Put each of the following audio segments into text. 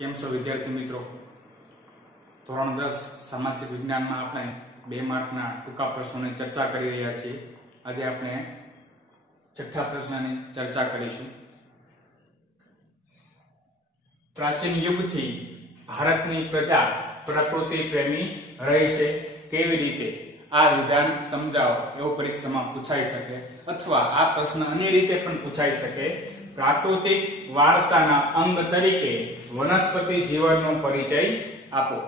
કેમ છો વિદ્યાર્થી મિત્રો? ધોરણ 10 સામાજિક વિજ્ઞાનમાં આપણે 2 માર્કના ટૂંકા પ્રશ્નોની ચર્ચા કરી રહ્યા છીએ. આજે આપણે છઠ્ઠા પ્રશ્નની ચર્ચા કરીશું. પ્રાચીન યુગથી ભારતની પ્રજા પ્રકૃતિ પ્રેમી રહી છે. કેવી રીતે? આ વિધાન સમજાવો એવું પરીક્ષામાં પૂછાઈ શકે, અથવા આ પ્રશ્ન અન્ય રીતે પણ પૂછાઈ શકે. પ્રાકૃતિક વારસાના અંગ તરીકે વનસ્પતિ જીવનનો પરિચય આપો.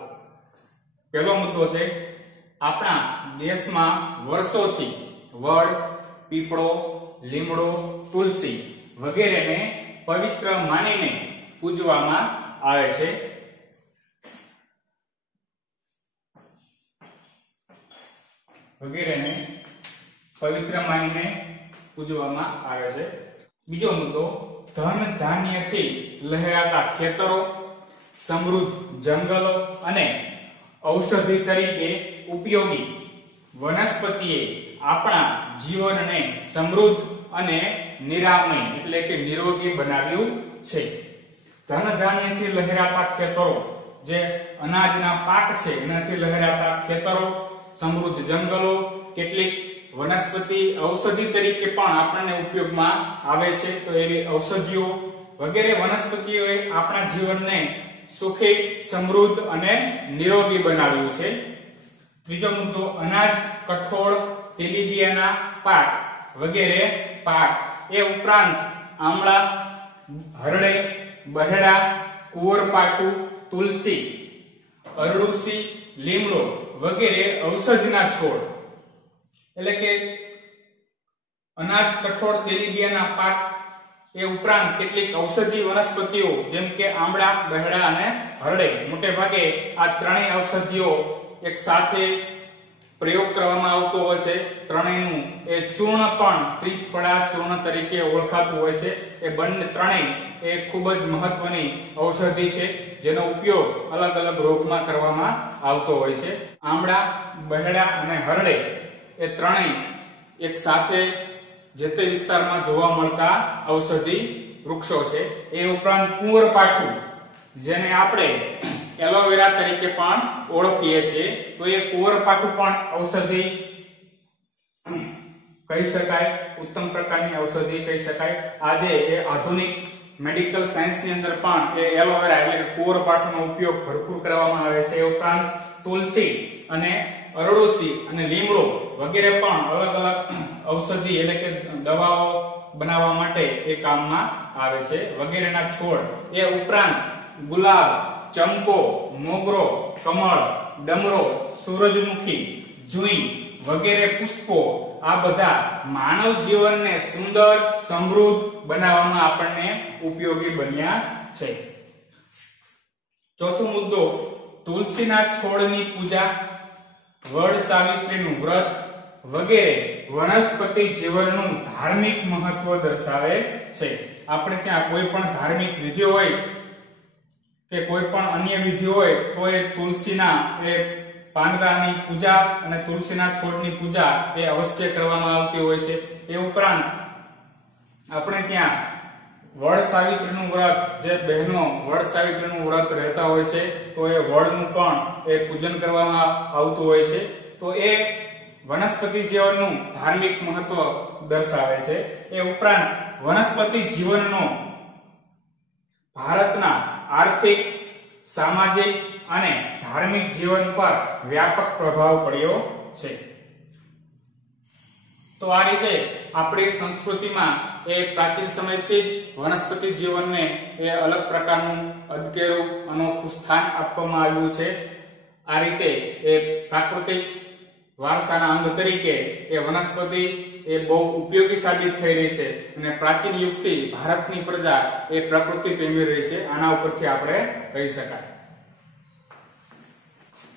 પહેલો મુદ્દો છે, આપણા દેશમાં વર્ષોથી વડ, પીપળો, લીમડો, તુલસી વગેરેને પવિત્ર માનીને પૂજવામાં આવે છે. વગેરેને પવિત્ર માનીને પૂજવામાં આવે છે. બીજો મુદ્દો, ધન ધાન્યથી લહેરાતા ખેતરો, સમૃદ્ધ જંગલો અને ઔષધિ તરીકે ઉપયોગી વનસ્પતિએ આપણા જીવનને સમૃદ્ધ અને નિરામય એટલે કે નિરોગી બનાવ્યું છે. ધન ધાન્યથી લહેરાતા ખેતરો, જે અનાજના પાક છે એનાથી લહેરાતા ખેતરો, સમૃદ્ધ જંગલો, કેટલીક વનસ્પતિ ઔષધિ તરીકે પણ આપણને ઉપયોગમાં આવે છે. તો એવી ઔષધિઓ વગેરે વનસ્પતિઓએ આપણા જીવનને સુખી, સમૃદ્ધ અને નિરોગી બનાવ્યું છે. ત્રીજો મુદ્દો, અનાજ, કઠોળ, તેલીબિયાના પાક વગેરે પાક એ ઉપરાંત આમળા, હરડે, બહેડા, કુંવરપાઠું, તુલસી, અરડુસી, લીમડો વગેરે ઔષધીના છોડ એટલે કે અનાજ, કઠોળ, તેલીબિયાના પાક એ ઉપરાંત કેટલીક ઔષધીય વનસ્પતિઓ જેમ કે આમળા, બહેડા અને હરડે, મોટે ભાગે આ ત્રણેય ઔષધિઓ એક સાથે પ્રયોગ કરવામાં આવતો હોય છે. ત્રણેયનું એ ચૂર્ણ પણ ત્રિફળા ચૂર્ણ તરીકે ઓળખાતું હોય છે. એ બંને ત્રણેય એ ખૂબ જ મહત્વની ઔષધિ છે, જેનો ઉપયોગ અલગ અલગ રોગમાં કરવામાં આવતો હોય છે. આમળા, બહેડા અને હરડે એ ત્રણેય એક સાથે જે તે વિસ્તારમાં જોવા મળતા ઔષધિ વૃક્ષો છે. એ ઉપરાંત કુંવરપાઠું, જેને આપણે એલોવેરા તરીકે પણ ઓળખીએ છીએ, તો એ કુંવરપાઠું પણ ઔષધિ કહી શકાય, ઉત્તમ પ્રકારની ઔષધિ કહી શકાય. આજે એ આધુનિક મેડિકલ સાયન્સની અંદર પણ એ એલોવેરા એટલે કે કુંવરપાઠુંનો ઉપયોગ ભરપૂર કરવામાં આવે છે. એ ઉપરાંત તુલસી અને અરડુસી અને લીમડો વગેરે પણ અલગ અલગ ઔષધિ એટલે કે દવાઓ બનાવવા માટે એ કામમાં આવે છે. વગેરેના છોડ એ ઉપરાંત ગુલાબ, ચંપો, મોગરો, કમળ, ડમરો, સૂરજમુખી, જુઈ વગેરે પુષ્પો આ બધા માનવ જીવનને સુંદર, સમૃદ્ધ બનાવવામાં આપણને ઉપયોગી બન્યા છે. ચોથો મુદ્દો, તુલસીના છોડની પૂજા, વડ સાવિત્રીનું વ્રત વગેરે વનસ્પતિ જીવનનું ધાર્મિક મહત્વ દર્શાવે છે. આપણે ત્યાં કોઈ પણ ધાર્મિક વિધિ હોય કે કોઈ પણ અન્ય વિધિ હોય તો એ તુલસીના એ પાંદડાની પૂજા અને તુલસીના છોડની પૂજા એ અવશ્ય કરવામાં આવતી હોય છે. એ ઉપરાંત આપણે ત્યાં વડ સાવિત્રીનું વ્રત, જે બહેનો વડ સાવિત્રીનું વ્રત રહેતા હોય છે તો એ વડનું પણ એ પૂજન કરવામાં આવતું હોય છે. તો એ વનસ્પતિ જીવનનું ધાર્મિક મહત્વ દર્શાવે છે. એ ઉપરાંત વનસ્પતિ જીવનનો ભારતના આર્થિક, સામાજિક અને ધાર્મિક જીવન પર વ્યાપક પ્રભાવ પડ્યો છે. તો આ રીતે આપણી સંસ્કૃતિમાં એ પ્રાચીન સમયથી જ વનસ્પતિ જીવનને એ અલગ પ્રકારનું અદકેરું, અનોખું સ્થાન આપવામાં આવ્યું છે. આ રીતે એ પ્રાકૃતિક વારસાના અંગ તરીકે એ વનસ્પતિ એ બહુ ઉપયોગી સાબિત થઈ રહી છે અને પ્રાચીન યુગથી ભારતની પ્રજા એ પ્રકૃતિ પ્રેમી રહી છે. આના ઉપરથી આપણે કહી શકાય.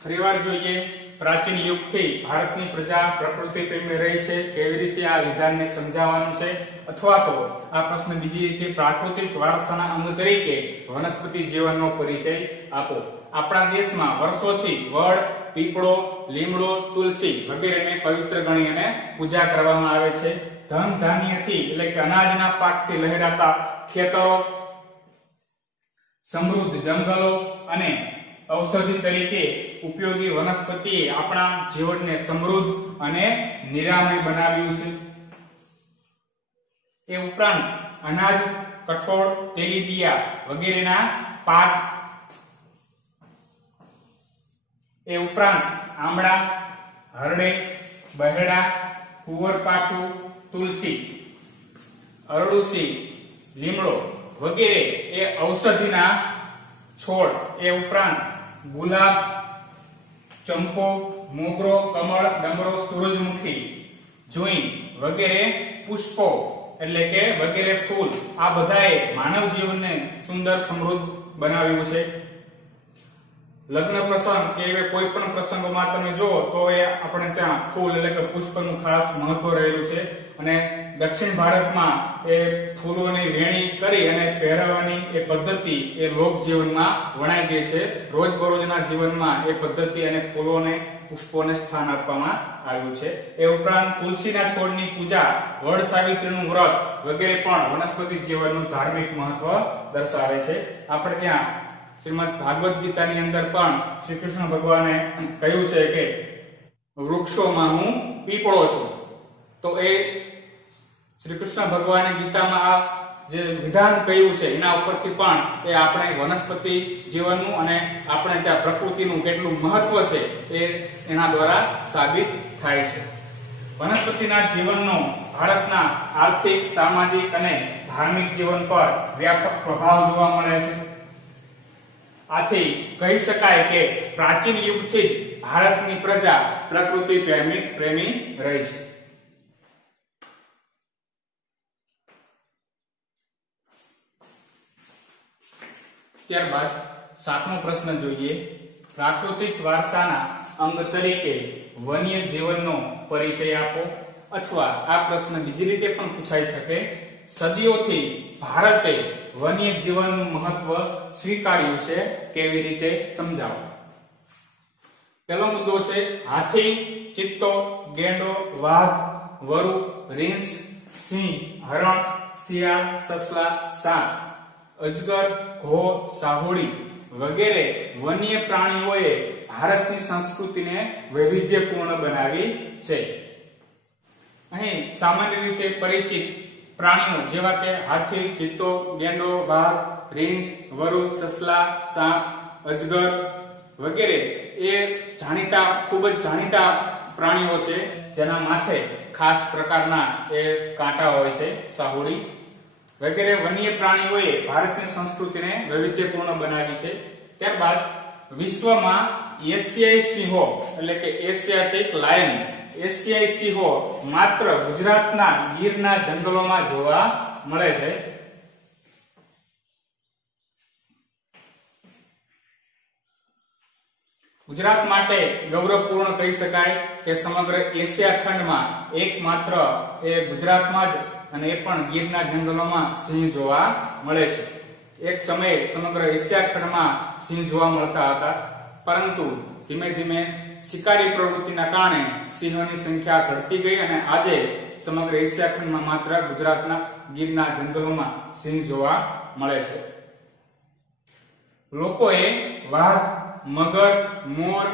ફરીવાર જોઈએ, પ્રાચીન યુગથી ભારતની પ્રજા પ્રકૃતિ પ્રેમી રહી છે. કેવી રીતે આ વિધાનને સમજાવવાનું છે, અથવા તો આ પ્રશ્ન બીજી રીતે, પ્રાકૃતિક વારસાના અંગ તરીકે વનસ્પતિ જીવનનો પરિચય આપો. આપણા દેશમાં વર્ષોથી વડ, પીપળો, લીમડો, તુલસી વગેરેને પવિત્ર ગણી અને પૂજા કરવામાં આવે છે. ધન ધાન્યથી એટલે કે અનાજના પાકથી લહેરાતા ખેતરો, સમૃદ્ધ જંગલો અને ઔષધિ તરીકે ઉપયોગી વનસ્પતિએ આપણા જીવનને સમૃદ્ધ અને નિરામય બનાવ્યું છે. એ ઉપરાંત અનાજ, કઠોળ, તેલીબિયા વગેરેના પાક, એ ઉપરાંત આમળા, હરડે, બહેડા, કુંવરપાઠું, તુલસી, અરડુસી, લીમડો વગેરે એ ઔષધિના છોડ, એ ઉપરાંત ગુલાબ, ચંપો, મોગરો, કમળ, ડમરો, સૂરજમુખી, જુઈ વગેરે પુષ્પો એટલે કે વગેરે ફૂલ, આ બધાએ માનવ જીવનને સુંદર સમૃદ્ધ બનાવ્યું છે. લગ્ન પ્રસંગ કે એવા કોઈ પણ પ્રસંગોમાં તમે જો તો એ આપણે ત્યાં ફૂલ એટલે કે પુષ્પનું ખાસ મહત્વ રહેલું છે. અને દક્ષિણ ભારતમાં એ ફૂલોની વેણી કરી અને પહેરવાની એ પદ્ધતિ એ લોક જીવનમાં વણાઈ ગઈ છે. રોજબરોજના જીવનમાં એ પદ્ધતિ અને ફૂલોને, પુષ્પોને સ્થાન આપવામાં આવ્યું છે. એ ઉપરાંત તુલસીના છોડની પૂજા, વડ સાવિત્રીનું વ્રત વગેરે પણ વનસ્પતિ જીવનનું ધાર્મિક મહત્વ દર્શાવે છે. આપણે ત્યાં શ્રીમદ ભાગવત ગીતાની અંદર પણ શ્રી કૃષ્ણ ભગવાને કહ્યું છે કે વૃક્ષોમાં હું પીપળો છું. તો એ શ્રી કૃષ્ણ ભગવાને ગીતામાં આ જે વિધાન કહ્યું છે એના ઉપરથી પણ એ આપણે વનસ્પતિ જીવનનું અને આપણે ત્યાં પ્રકૃતિનું કેટલું મહત્વ છે એ એના દ્વારા સાબિત થાય છે. વનસ્પતિના જીવનનો ભારતના આર્થિક, સામાજિક અને ધાર્મિક જીવન પર વ્યાપક પ્રભાવ જોવા મળે છે. આથી કહી શકાય કે પ્રાચીન યુગથી જ ભારતની પ્રજા પ્રકૃતિ પ્રેમી રહી છે. ત્યારબાદ 7મો પ્રશ્ન જોઈએ. પ્રાકૃતિક વારસાના અંગ તરીકે વન્ય જીવનનો પરિચય આપો. અથવા આ પ્રશ્ન બીજી રીતે પણ પૂછાઈ શકે, સદીઓથી ભારતે વન્ય જીવનનું મહત્વ સ્વીકાર્યું છે, કેવી રીતે સમજાવો. પહેલો મુદ્દો છે હાથી, ચિત્તો, ગેંડો, વાઘ, વરુ, રીંછ, સિંહ, હરણ, શિયાળ, સસલા, સાપ, અજગર, ઘો, સાહુડી વગેરે વન્ય પ્રાણીઓએ ભારતની સંસ્કૃતિને વૈવિધ્યપૂર્ણ બનાવી છે. અહીં સામાન્ય રીતે પરિચિત પ્રાણીઓ જેવા કે હાથી, ચિત્તો, ગેંડો, વાઘ, રીંછ, વરુ, સસલા, સાપ, અજગર વગેરે એ જાણીતા, ખૂબ જ જાણીતા પ્રાણીઓ છે, જેના માથે ખાસ પ્રકારના એ કાંટા હોય છે, સાહુડી વગેરે વન્ય પ્રાણીઓએ ભારતની સંસ્કૃતિને વૈવિધ્યપૂર્ણ બનાવી છે. ત્યારબાદ વિશ્વમાં એશિયાઈ સિંહો એટલે કે એશિયાટિક લાયન, એશિયાઈ સિંહો માત્ર ગુજરાતના ગીરના જંગલોમાં જોવા મળે છે. ગુજરાત માટે ગૌરવપૂર્ણ કહી શકાય કે સમગ્ર એશિયા ખંડમાં એકમાત્ર એ ગુજરાતમાં જ, અને એ પણ ગીરના જંગલોમાં સિંહ જોવા મળે છે. એક સમયે સમગ્ર એશિયા ખંડમાં સિંહ જોવા મળતા હતા, પરંતુ ધીમે ધીમે શિકારી પ્રવૃત્તિના કારણે સિંહોની સંખ્યા ઘટતી ગઈ અને આજે સમગ્ર એશિયા ખંડમાં માત્ર ગુજરાતના ગીરના જંગલોમાં સિંહ જોવા મળે છે. લોકોએ વાઘ, મગર, મોર,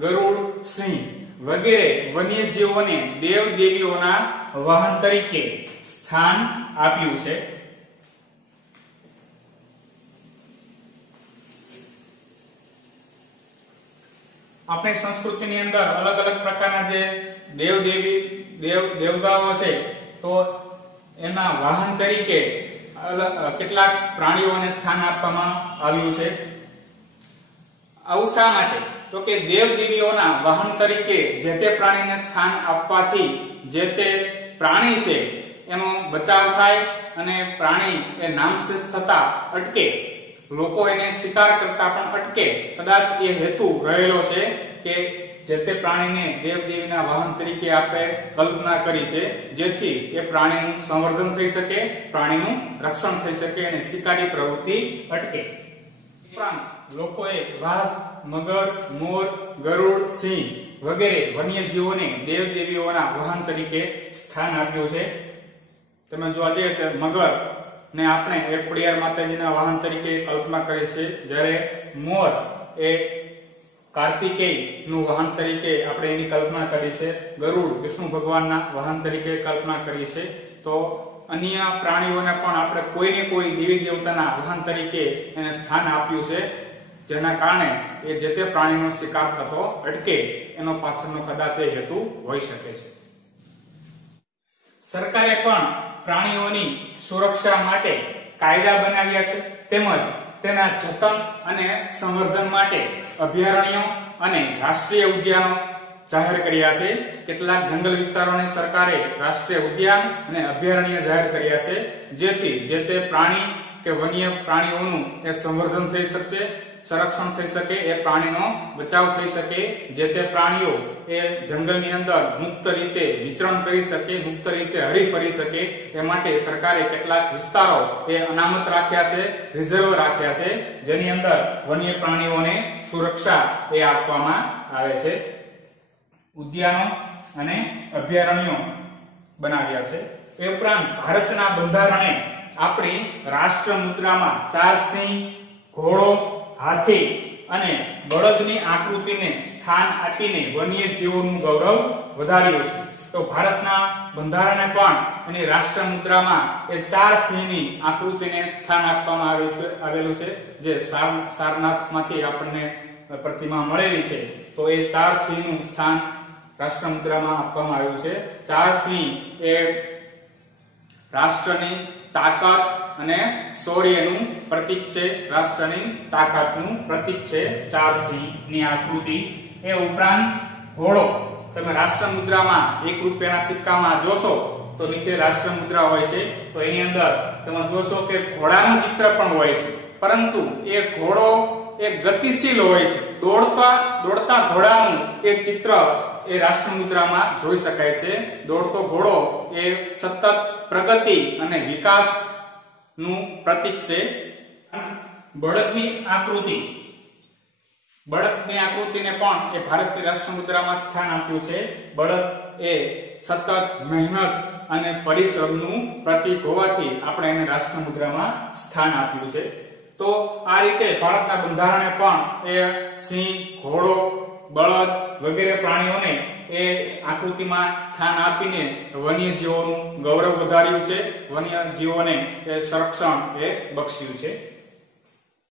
ગરુડ, સિંહ વગેરે વન્યજીવોને દેવ દેવીઓના વાહન તરીકે સ્થાન આપ્યું છે. આપણી સંસ્કૃતિની અંદર અલગ અલગ પ્રકારના જે દેવ દેવી દેવતાઓ છે, તો એના વાહન તરીકે કેટલાક પ્રાણીઓને સ્થાન આપવામાં આવ્યું છે. આવું શા માટે? તો કે દેવ દેવીઓના વાહન તરીકે જે તે પ્રાણીને સ્થાન આપવાથી જે તે પ્રાણી છે એનો બચાવ થાય અને પ્રાણી એ નામશેષ થતા અટકે, લોકો એને શિકાર કરતા પણ અટકે. કદાચ એ હેતુ રહેલો છે કે જે તે પ્રાણીને દેવ દેવીના વાહન તરીકે આપણે કલ્પના કરી છે, જેથી એ પ્રાણીનું સંવર્ધન થઈ શકે, પ્રાણીનું રક્ષણ થઈ શકે અને શિકારી પ્રવૃત્તિ અટકે. ઉપરાંત લોકોએ વાઘ, મગર, મોર, ગરુડ, સિંહ વગેરે વન્યજીવોને દેવ દેવીઓના વાહન તરીકે સ્થાન આપ્યું છે. તમે જોવા જઈએ તો મગર ને આપણે એ ખોડિયાર માતાજીના વાહન તરીકે કલ્પના કરી છે, જ્યારે મોર એ કાર્તિકેય નું વાહન તરીકે આપણે એની કલ્પના કરી છે, ગરુડ વિષ્ણુ ભગવાનના વાહન તરીકે કલ્પના કરી છે. તો અન્ય પ્રાણીઓને પણ આપણે કોઈને કોઈ દેવી દેવતાના વાહન તરીકે એને સ્થાન આપ્યું છે, જેના કારણે એ જે તે પ્રાણીનો શિકાર થતો અટકે, એનો પાછળનો કદાચ હેતુ હોઈ શકે છે. સરકારે પણ પ્રાણીઓની સુરક્ષા માટે કાયદા બનાવ્યા છે, તેમજ તેના જતન અને સંવર્ધન માટે અભયારણ્યો અને રાષ્ટ્રીય ઉદ્યાનો જાહેર કર્યા છે. કેટલાક જંગલ વિસ્તારોને સરકારે રાષ્ટ્રીય ઉદ્યાન અને અભયારણ્ય જાહેર કર્યા છે, જેથી જે તે પ્રાણી કે વન્ય પ્રાણીઓનું એ સંવર્ધન થઈ શકશે, સંરક્ષણ થઈ શકે, એ પ્રાણીનો બચાવ થઈ શકે, જે તે પ્રાણીઓ એ જંગલની અંદર મુક્ત રીતે વિચરણ કરી શકે, મુક્ત રીતે હરીફરી શકે, એ માટે સરકારે કેટલાક વિસ્તારો એ અનામત રાખ્યા છે, રિઝર્વ રાખ્યા છે, જેની અંદર વન્ય પ્રાણીઓને સુરક્ષા એ આપવામાં આવે છે. ઉદ્યાનો અને અભયારણ્યો બનાવ્યા છે. એ ઉપરાંત ભારતના બંધારણે આપણી રાષ્ટ્ર મુદ્રામાં 4 સિંહ, ઘોડો, હાથી અને બળદની આકૃતિને સ્થાન આપીને વન્ય જીવોનું ગૌરવ વધાર્યું છે. તો ભારતના બંધારણે પણ એની રાષ્ટ્ર મુદ્રામાં એ 4 સિંહની આકૃતિને સ્થાન આપવામાં આવેલું છે, જે સારનાથમાંથી આપણને પ્રતિમા મળેલી છે. તો એ 4 સિંહનું સ્થાન રાષ્ટ્ર મુદ્રામાં આપવામાં આવ્યું છે. 4 સિંહ એ રાષ્ટ્રની તાકાત અને શૌર્યનું પ્રતીક છે, રાષ્ટ્રની તાકાતનું પ્રતીક છે 4 સિંહની આકૃતિ. એ ઉપરાંત ઘોડો, તમે રાષ્ટ્ર મુદ્રામાં 1 રૂપિયાના સિક્કામાં જોશો તો નીચે રાષ્ટ્ર મુદ્રા હોય છે, તો એની અંદર તમે જોશો કે ઘોડાનું ચિત્ર પણ હોય છે, પરંતુ એ ઘોડો એ ગતિશીલ હોય છે, દોડતા ઘોડાનું એ ચિત્ર એ રાષ્ટ્ર મુદ્રામાં જોઈ શકાય છે. દોડતો ઘોડો એ સતત પ્રગતિ અને વિકાસ નું પ્રતીક છે. બળદની આકૃતિને પણ એ ભારતની રાષ્ટ્ર મુદ્રામાં સ્થાન આપ્યું છે. બળદ એ સતત મહેનત અને પરિશ્રમનું પ્રતીક હોવાથી આપણે એને રાષ્ટ્ર મુદ્રામાં સ્થાન આપ્યું છે. તો આ રીતે ભારતના બંધારણે પણ એ સિંહ, ઘોડો, બળદ વગેરે પ્રાણીઓને એ આકૃતિમાં સ્થાન આપીને વન્ય જીવોનું ગૌરવ વધાર્યું છે, વન્ય જીવોને એ સંરક્ષણ એ બક્ષ્યું છે.